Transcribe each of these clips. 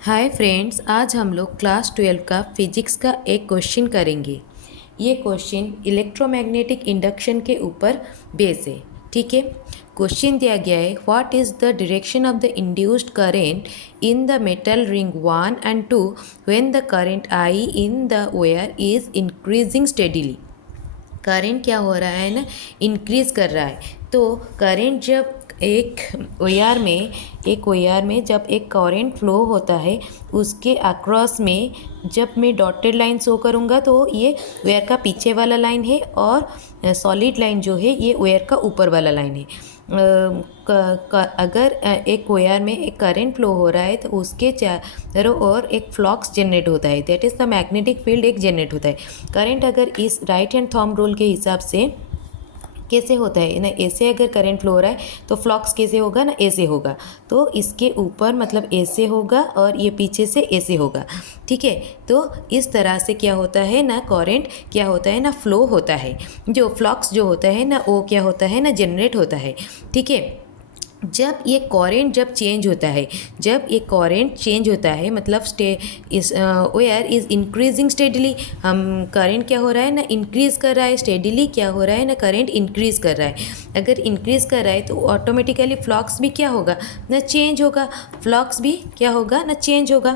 Hi friends, आज हम लोग क्लास 12 का फिजिक्स का एक क्वेश्चन करेंगे। ये क्वेश्चन इलेक्ट्रोमैग्नेटिक इंडक्शन के ऊपर बेस है। ठीक है। क्वेश्चन दिया गया है, what is the direction of the induced current in the metal ring 1 and 2 when the current I in the wire is increasing steadily. Current क्या हो रहा है ना, इंक्रीज़ कर रहा है। तो करंट जब एक वायर में जब एक करंट फ्लो होता है, उसके अक्रॉस में जब मैं डॉटेड लाइन शो करूँगा तो ये वायर का पीछे वाला लाइन है, और सॉलिड लाइन जो है ये वायर का ऊपर वाला लाइन है। अगर एक वायर में एक करंट फ्लो हो रहा है तो उसके चारों ओर एक फ्लक्स जनरेट होता है, that is the magnetic field एक जनरेट होता है। करंट अगर इस राइट हैंड थंब रूल के हिसाब से कैसे होता है ना, ऐसे अगर करंट फ्लो हो रहा है तो फ्लक्स कैसे होगा ना, ऐसे होगा। तो इसके ऊपर मतलब ऐसे होगा और ये पीछे से ऐसे होगा। ठीक है। तो इस तरह से क्या होता है ना, करंट क्या होता है ना, फ्लो होता है। जो फ्लक्स जो होता है ना, वो क्या होता है ना, जनरेट होता है। ठीक है। जब ये करंट जब चेंज होता है, जब ये करंट चेंज होता है मतलब वेयर इज़ इंक्रीजिंग स्टेडीली। हम करंट क्या हो रहा है ना, इंक्रीज़ कर रहा है। स्टेडीली क्या हो रहा है ना, करंट इंक्रीज़ कर रहा है। अगर इंक्रीज़ कर रहा है तो ऑटोमेटिकली फ्लक्स भी क्या होगा ना, चेंज होगा। फ्लक्स भी क्या होगा ना, चेंज होगा।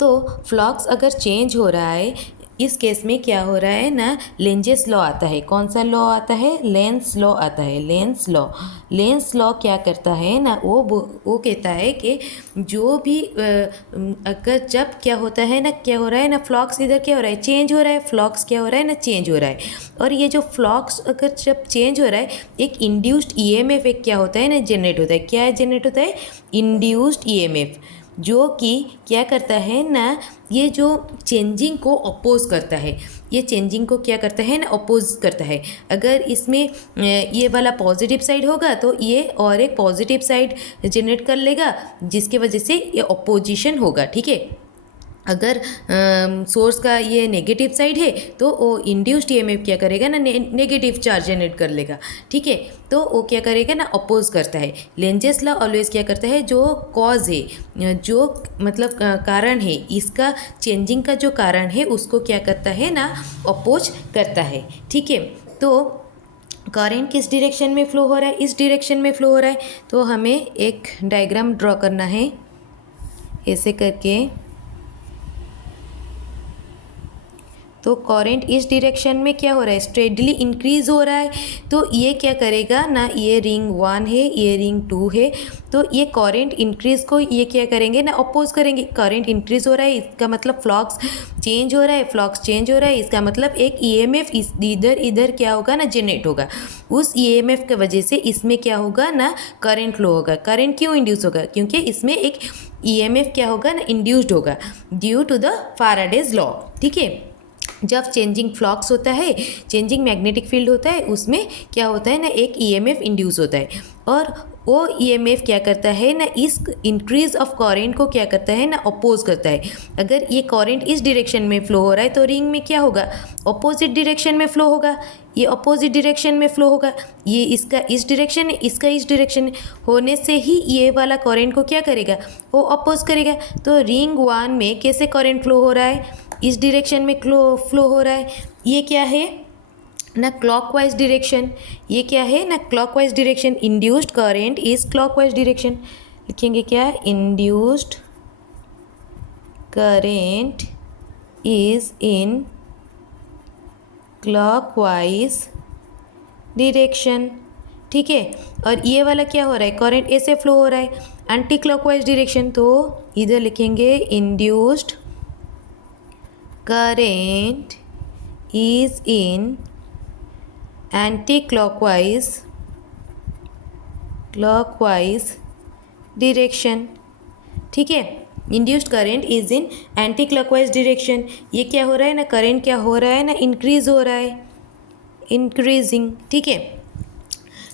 तो फ्लक्स अगर चेंज हो रहा है, इस केस में क्या हो रहा है ना, लेंजेस लॉ आता है। कौन सा लॉ आता है? लेंस लॉ आता है। लेंस लॉ क्या करता है ना, वो कहता है कि जो भी अगर जब क्या होता है ना, क्या हो रहा है ना, फ्लक्स इधर क्या हो रहा है, चेंज हो रहा है। फ्लक्स क्या हो रहा है ना, चेंज हो रहा है। और ये जो फ्लक्स अगर जब चेंज हो रहा है, एक इंड्यूस्ड ईएमएफ एक क्या होता है ना, जनरेट होता है। क्या जनरेट होता है? इंड्यूस्ड ईएमएफ, जो कि क्या करता है ना, ये जो चेंजिंग को अपोज करता है। ये चेंजिंग को क्या करता है ना, अपोज करता है। अगर इसमें ये वाला पॉजिटिव साइड होगा तो ये और एक पॉजिटिव साइड जनरेट कर लेगा, जिसकी वजह से ये अपोजिशन होगा। ठीक है। अगर सोर्स का ये नेगेटिव साइड है तो वो इंड्यूस्ड ईएमएफ क्या करेगा ना, नेगेटिव चार्ज जनरेट कर लेगा। ठीक है। तो वो क्या करेगा ना, अपोज करता है। लेंजेस लॉ ऑलवेज क्या करता है, जो कॉज है, जो मतलब कारण है, इसका चेंजिंग का जो कारण है उसको क्या करता है ना, अपोज करता है। ठीक है। तो करंट किस डायरेक्शन में फ्लो हो रहा है? इस डायरेक्शन में फ्लो हो रहा है। तो हमें एक डायग्राम ड्रॉ करना है, ऐसे करके। तो करंट इस डायरेक्शन में क्या हो रहा है, स्टेडली इंक्रीज हो रहा है। तो ये क्या करेगा ना, ये रिंग 1 है, ये रिंग 2 है। तो ये करंट इंक्रीज को ये क्या करेंगे ना, अपोज करेंगे। करंट इंक्रीज हो रहा है, इसका मतलब फ्लक्स चेंज हो रहा है। फ्लक्स चेंज हो रहा है, इसका मतलब एक ईएमएफ इधर इधर क्या होगा ना, जनरेट होगा। उस ईएमएफ की वजह से इसमें क्या होगा ना, करंट फ्लो होगा। करंट क्यों इंड्यूस होगा? क्योंकि इसमें एक ईएमएफ क्या होगा ना, इंड्यूस्ड होगा due to the Faraday's law. ठीक है। जब चेंजिंग फ्लक्स होता है, चेंजिंग मैग्नेटिक फील्ड होता है, उसमें क्या होता है ना, एक ईएमएफ इंड्यूस होता है। और वो ईएमएफ क्या करता है ना, इस इंक्रीज ऑफ करंट को क्या करता है ना, अपोज करता है। अगर ये करंट इस डायरेक्शन में फ्लो हो रहा है तो रिंग में क्या होगा, अपोजिट डायरेक्शन में फ्लो होगा। ये अपोजिट डायरेक्शन में फ्लो होगा। ये इसका इस डायरेक्शन है, इसका इस डायरेक्शन होने से ही ये वाला करंट को क्या करेगा, वो अपोज करेगा। तो रिंग 1 में कैसे करंट फ्लो हो रहा है, इस डायरेक्शन में फ्लो हो रहा है। ये क्या है ना, क्लॉकवाइज डायरेक्शन। ये क्या है ना, clockwise direction. Induced current is clockwise direction. लिखेंगे क्या, induced current is in clockwise direction. ठीक है। और ये वाला क्या हो रहा है, करंट ऐसे फ्लो हो रहा है, एंटी क्लॉकवाइज डायरेक्शन। तो इधर लिखेंगे induced current is in anti-clockwise direction। ठीक है। Induced current is in anti clockwise direction. ये क्या हो रहा है ना, करंट क्या हो रहा है ना, इंक्रीज हो रहा है, इंक्रीजिंग। ठीक है।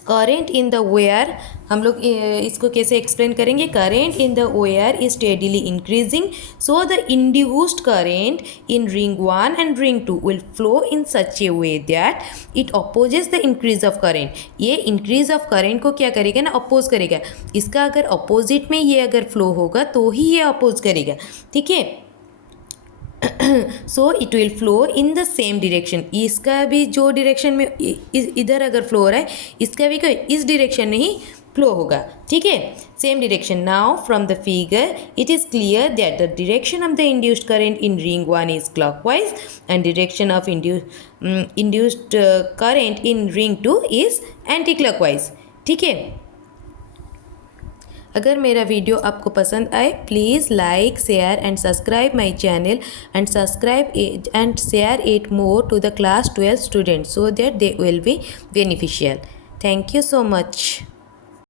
करेंट इन द वेयर, हम लोग इसको कैसे एक्सप्लेन करेंगे? Current in the wire is steadily increasing, so the induced current in ring 1 and ring 2 will flow in such a way that it opposes the increase of current. ये increase of current को क्या करेगा ना, oppose करेगा। इसका अगर opposite में ये अगर फ्लो होगा तो ही ये अपोज करेगा, ठीक है। So it will flow in the same direction. इसका भी जो डिरेक्शन में इधर अगर फ्लो हो रहा है, इसका भी इस डिरेक्शन में ही फ्लो होगा, ठीक है, same direction. Now from the figure it is clear that the direction of the induced current in ring 1 is clockwise and direction of induced current in ring 2 is anti clockwise, ठीक है। अगर मेरा video आपको पसंद आए, please like, share and subscribe my channel and subscribe and share it more to the class 12 students so that they will be beneficial. Thank you so much.